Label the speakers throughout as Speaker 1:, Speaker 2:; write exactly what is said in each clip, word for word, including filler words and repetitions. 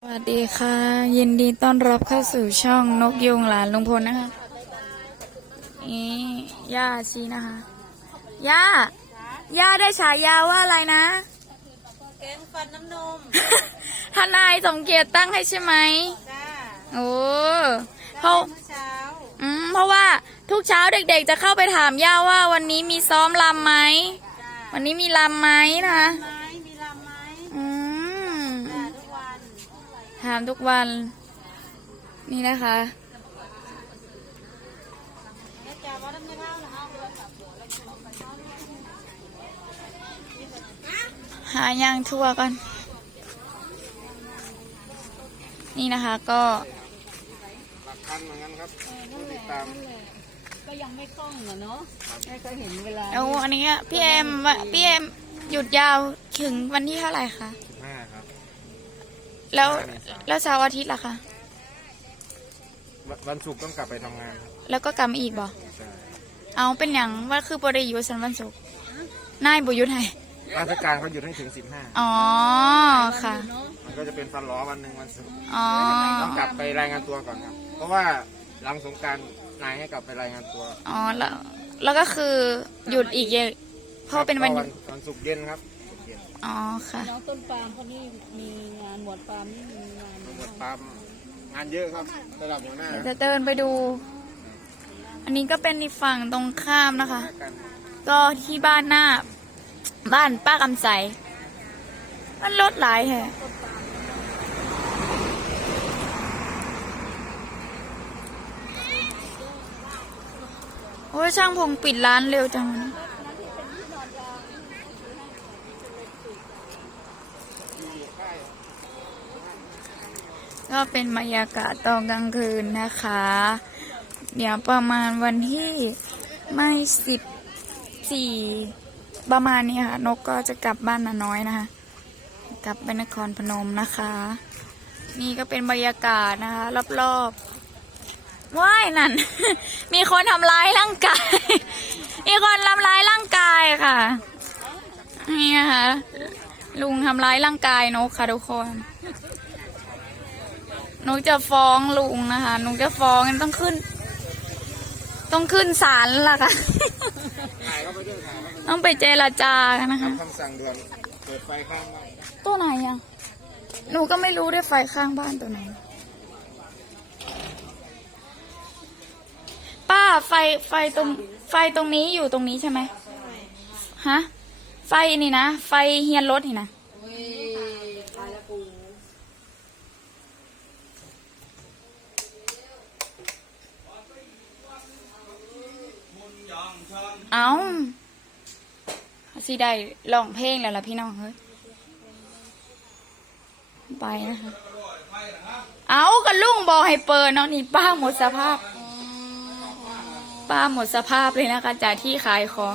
Speaker 1: วัสดีค่ะยินดีต้อนรับเข้าสู่ช่องนกยุงหลานลุงพลนะคะนี่ย่าชีนะคะย่าย่าได้ฉายาว่าอะไรนะ
Speaker 2: แกงฟันน้ำนม
Speaker 1: ทนายสมเกียรติตั้งให้ใช่ไหม
Speaker 2: จ้า
Speaker 1: โอ้เพราะ
Speaker 2: เมื่อเช้า
Speaker 1: อืมเพราะว่าทุกเช้าเด็กๆจะเข้าไปถามย่าว่าวันนี้มีซ้อมรำไหมวันนี้มีรำไหมนะคะ
Speaker 2: ไม้มีลำไหม
Speaker 1: อืม
Speaker 2: จ้าทุกวัน
Speaker 1: ถามทุกวันนี่นะคะ
Speaker 2: จ้าว่าทำไม่เท่านะ
Speaker 1: หายางทั่วก่อนนี่นะคะก็
Speaker 3: หลักพันเหมือนกันครับผู้ติดตาม
Speaker 2: ก็ยังไม่คล่องเหรอเนาะไม่เคยเห็นเวลา
Speaker 1: เอาอันนี้พี่เอ็มว่าพี่เอ็มหยุดยาวถึงวันที่เท่าไหร่คะ
Speaker 3: สิบห้าครับ
Speaker 1: แล้วแล้วเสาร์อาทิตย์ล่ะคะ
Speaker 3: วันศุกร์ต้องกลับไปทำงานครับ
Speaker 1: แล้วก็กลับมาอีกบ่
Speaker 3: ใช่
Speaker 1: เอาเป็นอย่างว่าคือบริยุทธ์สันวันศุกร์นายบุยุทธ์ไง
Speaker 3: ราชการเขาหยุดให้ถึงสิบห้า
Speaker 1: อ๋อค่ะ
Speaker 3: มันก็จะเป็นฟันล้อวันหนึ่งวันศุกร์
Speaker 1: อ๋อ
Speaker 3: ต้องกลับไปรายงานตัวก่อนครับเพราะว่าหลังสงกรานต์นายให้กลับไปรายงานตัว
Speaker 1: อ๋อแล้วแล้วก็คือหยุดอีกเยอะเพราะเป็นวัน
Speaker 3: วันศุกร์เย็นครับ
Speaker 1: อ๋อค่ะ
Speaker 2: น้องต้นปาล์มเขานี่มีงานหมวดปาล์มนี่มีงาน
Speaker 3: หมวดปาล์มงานเยอะครับระดับหัวหน้า
Speaker 1: จะเดินไปดูอันนี้ก็เป็นในฝั่งตรงข้ามนะคะ ก็ที่บ้านหน้าบ้านป้ากำใสมันรถหลายแฮะโอ้ยช่างพงปิดร้านเร็วจังนะก็เป็นบรรยากาศตอนกลางคืนนะคะเดี๋ยวประมาณวันที่ไม่สิบสี่ประมาณนี้ค่ะนกก็จะกลับบ้านนาน้อยนะคะกลับไปนครพนมนะคะนี่ก็เป็นบรรยากาศนะคะรอบๆว้ายนั่น มีคนทำร้ายร่างกายมีคนทำร้ายร่างกายค่ะนี่นะคะลุงทำร้ายร่างกายนกค่ะทุกคนนกจะฟ้องลุงนะคะนกจะฟ้องต้องขึ้นต้องขึ้นศาลล่ะค่ะต้องไปเจรจากันนะคะ
Speaker 3: คำสั่งด่วนเปิดไฟข้างบ้าน
Speaker 1: ตัวไหนอ่ะหนูก็ไม่รู้ด้วยไฟข้างบ้านตัวไหนป้าไฟไฟตรงไฟตรงนี้อยู่ตรงนี้ใช่ไหมฮะไฟนี่นะไฟเฮียนรถนี่นะเอาสิได้ร้องเพลงแล้วล่ะพี่น้องเฮ้ยไปนะคะเอากันลุงบอกให้เปิดเนาะนี่ป้าหมดสภาพป้าหมดสภาพเลยนะคะจากที่ขายของ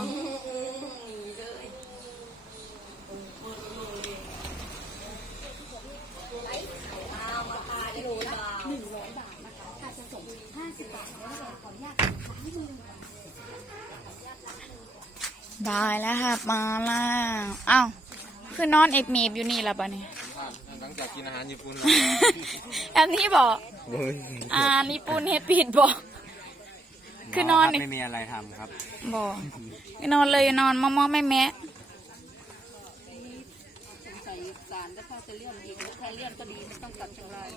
Speaker 1: ได้แล้วค่ะมาแล้วอ้าวคือนอนเอกเมบอยู่นี่ละปะเนี่ย
Speaker 3: หลังจากกินอาหารญี่ปุ่น
Speaker 1: อันนี้บอกอ่าญี่ปุ่นเฮ็ดผิดบอกคือนอน
Speaker 3: ไม่มีอะไรทำครับ
Speaker 1: บอกนอนเลยนอนมอมอแม่แม่
Speaker 2: ใส่สารถ้าจะเลื่อนอีกถ้าเลื่อนก็ดีไม่ต้องกลับเชียงราย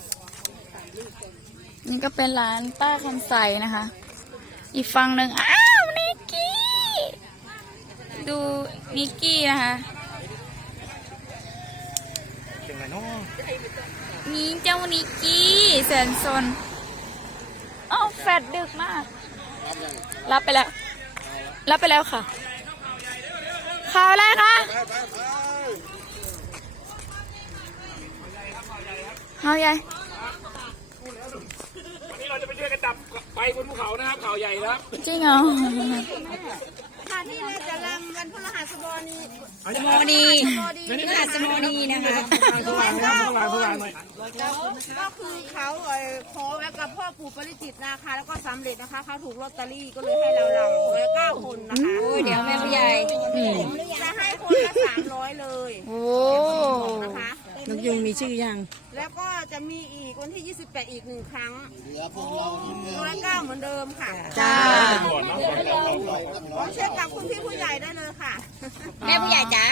Speaker 1: นี่ก็เป็นร้านป้าคำใสนะคะอีกฝั่งหนึ่งอ้าวนิกกี้ดูนิกกี้นะคะ
Speaker 3: เป็นไรเนาะ
Speaker 1: นี่เจ้านิกกี้แสนซนอ้าวแฟดดึกมากรับไปแล้วรับไปแล้วค่ะข่าวอะไรคะข่าวใหญ่
Speaker 3: วันนี้เราจะไปช่วยกันดับไฟบนภูเขานะครับข่าวใหญ่ครับ
Speaker 1: จริงเหรอ
Speaker 2: ค่ะที่เราจะรำวันพฤหัสบดี
Speaker 1: สมดีพฤหัสบดีนะคะ
Speaker 2: ก็คือเขาขอไว้กับพ่อปู่ปริจิตนะคะแล้วก็สำเร็จนะคะเขาถูกลอตเตอรี่ก็เลยให้เรารำเลยเก้าคนนะคะ
Speaker 1: เดี๋ยวแม่ผู้ใหญ่
Speaker 2: จะให้คนละสามร้อยเลย
Speaker 1: โอ้
Speaker 2: นะคะ
Speaker 4: นกยุงมีชื่อยัง
Speaker 2: แล้วก็จะมีอีกวันที่ยี่สิบแปดอีกหนึ่งครั้งร้อยเก้าเหมือนเดิมค่ะ
Speaker 4: จ้า
Speaker 2: ขอเช็คกับคุณพี่ผู้ใหญ่ได้เลยค่ะ
Speaker 4: แม่ผู้ใหญ่จ๋า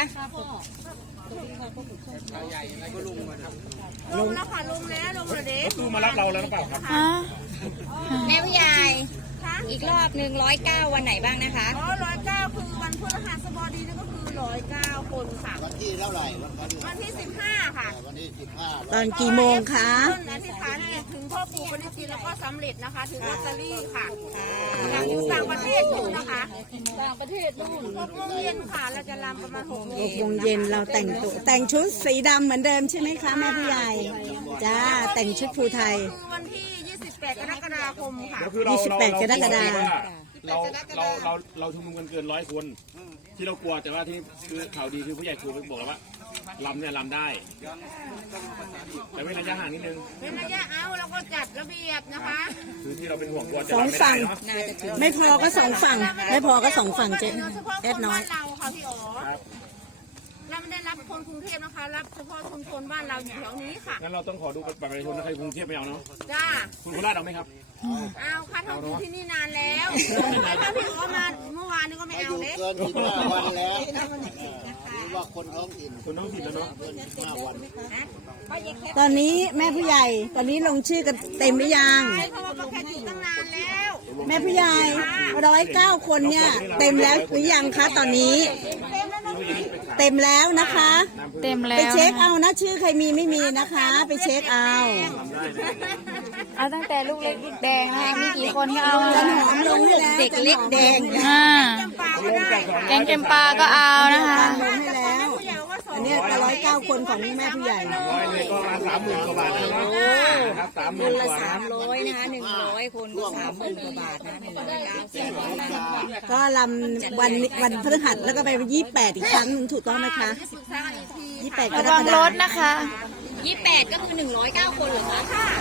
Speaker 2: ลงแล้วค่ะลงแล้วลงแล้วเด็ก
Speaker 3: ตู้มารับเราแล้วหรือเปล่าครับ
Speaker 1: ฮะ
Speaker 4: แม่ผู้ใหญ่
Speaker 2: ค่ะ
Speaker 4: อีกรอบหนึ่งร้อยเก้าวันไหนบ้างนะคะ
Speaker 2: อ๋อร้อยเก้าคือวันพฤหัสบดีนั่นก็คือร้อยเก้าคนค่ะ
Speaker 5: วันที่เท่าไหร่วันที่
Speaker 2: วันที่สิบห้าค่ะ
Speaker 5: วันที่สิบห้า
Speaker 4: ตอนกี่โมงคะ
Speaker 2: ต้นอธิษฐานจิตถึงพ่อปู่ปริจิตแล้วก็สำเร็จนะคะถึงลอตเตอรี่ค่ะจากต่างประเทศอยู่นะคะต่างประเทศนู่นหกโมงเย็นค่ะเราจะรำประมาณหกโมง
Speaker 4: หกโมงเย็นเราแต่งตัวแต่งชุดสีดำเหมือนเดิมใช่ไหมคะแม่ผู้ใหญ่จ้าแต่งชุดภูไทย
Speaker 2: คือวันที่ยี่สิบแปดกรกฎาคมค่ะ
Speaker 4: ยี่สิบแปดกรกฎาคม
Speaker 6: เราเราเราเราชุมนุมกันเกินร้อยคน ที่เรากลัวแต่ว่าที่คือข่าวดีคือผู้ใหญ่ครูบอกแล้วว่าลำเนี่ยลำได้ แต่ไม่ระยะห่างนิดนึง
Speaker 2: เป็นระยะเอาเราก็จัดระเบียบนะคะ
Speaker 6: คือที่เราเป็นห่วงกลัวจะ
Speaker 4: สอง
Speaker 6: ลำไม่
Speaker 4: ฝั่
Speaker 6: ได้
Speaker 4: ง
Speaker 6: เนาะ
Speaker 4: ไม่พอก็สองฝั่งไม่พอก็สองฝั่งเจ๊
Speaker 2: เฉพาะ
Speaker 4: แอ
Speaker 2: คน
Speaker 4: ดน้อ
Speaker 2: บ้าย นเราค่ะพี่อ๋อเราไม่ได้รับคนกรุงเทพนะคะ รับเฉพาะชุมชนบ้านเราอยู่แถวนี้ค่ะ
Speaker 6: งั้นเราต้องขอดูบัตรประชาชนนะใครกรุงเทพไม่เอาเนาะ
Speaker 2: จ้า
Speaker 6: คุณโคราชเอาไหมครับ
Speaker 2: เอาค่ะทำอยู่ที่นี่นานแล้วถ้าพี่อ๋อมาเมื่อวานนี้ก็ไม่
Speaker 5: อา
Speaker 2: เอา
Speaker 5: ยุ
Speaker 2: เลย
Speaker 5: เกินสิบห้าวันแล้วหรือว่าคนท้องถิ่น
Speaker 6: คุณต้องผิดแล้วเนาะ
Speaker 5: เกินสิบห้าวัน
Speaker 4: ตอนนี้แม่ผู้ใหญ่ ตอนนี้ลงชื่อกันเต็มหรือยัง
Speaker 2: ใช่เพราะว่าประกาศอยู่ตั้งนานแล้ว
Speaker 4: แม่ผู้ใหญ่ร้อยเก้าคนเนี่ยเต็มแล้วหรือยังคะตอนนี้ เต็มแล้วนะคะ
Speaker 1: เต็มแล้
Speaker 4: ไป
Speaker 1: ว
Speaker 4: เช็คเอานะชื่อใครมีไม่มีนะคะ ไปเช็คเอา
Speaker 1: เอาตั้งแต่ลูกเล็กลูกแดงนะคะมีกี่คนก็เอา
Speaker 4: จันหอมลงให้แล้วเด็กเล็กแดง
Speaker 1: อ่า
Speaker 2: ปลาก็ได้ค่ะ
Speaker 1: แกงเกมปลาก็เอานะคะ
Speaker 4: ลงให้แล้ว
Speaker 2: ผู้ใหญ่ว่าสอง
Speaker 4: อันเนี้ร้อยเก้าคนของแม่ผู้ใหญ่
Speaker 6: ร้อยเลยก็ประมาณสามหมื่นกว่าบาทนะครับนะครับสามหมื่นกว่านะ
Speaker 4: ร้อยนะคะหนึ่งร้อยคนก็สามหมื่นกว่าบาทนะหนึ่งร้อยเก้าสิบก็ลำวันวันพฤหัสแล้วก็ไปยี่แปดอีกครั้งหนึ่งถูกต้องไหมคะ
Speaker 2: ปรึกษากันอีกที
Speaker 4: ยี่แปดก
Speaker 1: ระ
Speaker 4: ร
Speaker 1: วั
Speaker 4: ก
Speaker 1: งร
Speaker 4: ฎาค
Speaker 1: ถ
Speaker 4: ม
Speaker 1: นะคะ
Speaker 4: ยี่แปดก็คือหนึ่งร้อยเก้าคนเหรอคะ
Speaker 2: ค่ะ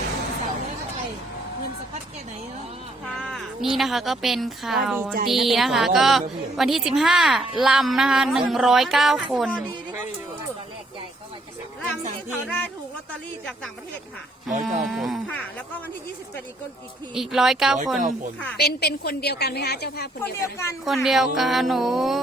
Speaker 1: นี่นะคะก็เป็นข่าวดีนะคะ ก็วันที่สิบห้าลำนะคะหนึ่งร้อยเก้าคน
Speaker 2: ดีนี่ก็คือลำที่เขาได้ถูกลอตเตอรี่จากต่างประเทศค่ะ
Speaker 1: อ่า
Speaker 2: ค่ะ แล้วก็วันที่ยี่สิบแปดอีกคนอีกที
Speaker 1: อีกร้อยเก้าคน
Speaker 2: ค่ะ
Speaker 4: เป็นเป็นคนเดียวกันไหมคะเจ้าภาพคน
Speaker 2: คน
Speaker 4: เดี
Speaker 2: เดี
Speaker 4: ย
Speaker 2: ยว ว
Speaker 4: กัน
Speaker 2: กัน
Speaker 1: คนเดียวกันหนู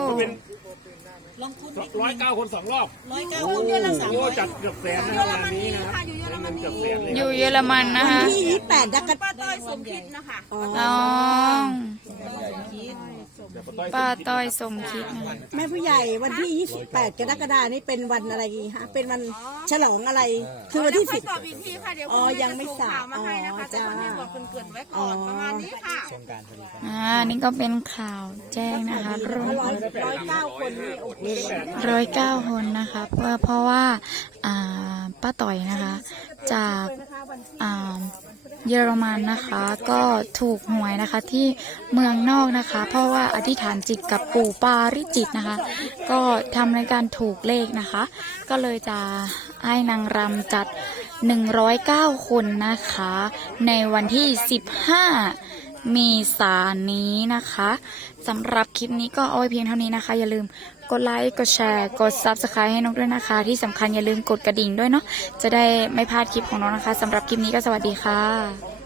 Speaker 6: ร้อยเก้าคนสองรอบ
Speaker 2: ร้อยเก้าคนเดือนละสาม
Speaker 6: โอ้
Speaker 2: ร้อย
Speaker 6: จัดเกือบแสนนะ
Speaker 2: เย
Speaker 6: ค
Speaker 2: อ
Speaker 6: รับ
Speaker 2: รม
Speaker 6: งาน
Speaker 2: นี
Speaker 6: นี้นะค
Speaker 2: ค่ะ
Speaker 6: รับ
Speaker 2: อยู่เยอรม
Speaker 6: เงิน
Speaker 2: นี
Speaker 6: เกือบแสนเลย
Speaker 1: อยู่เยอรมันนะ
Speaker 4: วัน
Speaker 1: คะ
Speaker 4: ที่ยี่แปดกรกฎาคม
Speaker 2: ป้าต้อยสมคิดนะคะ
Speaker 4: อ๋อ
Speaker 1: น้อง
Speaker 6: เดี๋ยวป้าต้อย
Speaker 1: ป้าต้อยสมคิดนะคะ
Speaker 4: แม่ผู้ใหญ่วันที่ยี่สิบแปดกรกฎาคมนี่เป็นวันอะไรฮะเป็นวันฉลองอะไร คือวันที่
Speaker 2: เดี๋
Speaker 4: สิ
Speaker 2: ย
Speaker 4: บ
Speaker 2: วค่อยตอบอีกทีค่ะเดี๋ยว
Speaker 4: อ๋
Speaker 2: คุ
Speaker 4: อ
Speaker 2: ณแม่
Speaker 4: ยังไม่
Speaker 2: จะส่งข่าวมาให้นะคะ
Speaker 4: อ๋อ
Speaker 2: แต่คนที่
Speaker 4: จ้า
Speaker 2: บอกเกรินๆไว้ก่อนประมาณนี้ค่ะ
Speaker 1: อ่านี่ก็เป็นข่าวแจ้งนะคะรุ่น
Speaker 4: ร้อยร้อยเก้าคนนี่โอเค
Speaker 1: ร้อยเก้าคนนะคะเพราะเพราะว่าอ่าป้าต่อยนะคะจากอ่าเยอรมันนะคะก็ถูกหวยนะคะที่เมืองนอกนะคะ เพราะว่าอธิษฐานจิตกับปู่ปาริจิตนะคะ ก็ทำในการถูกเลขนะคะ ก็เลยจะให้นางรำจัดหนึ่งร้อยเก้าคนนะคะ ในวันที่สิบห้าเมษายนนี้นะคะสำหรับคลิปนี้ก็เอาไว้เพียงเท่านี้นะคะ อย่าลืมกดไลค์กดแชร์กด ซับสไครบ์ ให้นกด้วยนะคะ ที่สำคัญอย่าลืมกดกระดิ่งด้วยเนาะจะได้ไม่พลาดคลิปของน้องนะคะสำหรับคลิปนี้ก็สวัสดีค่ะ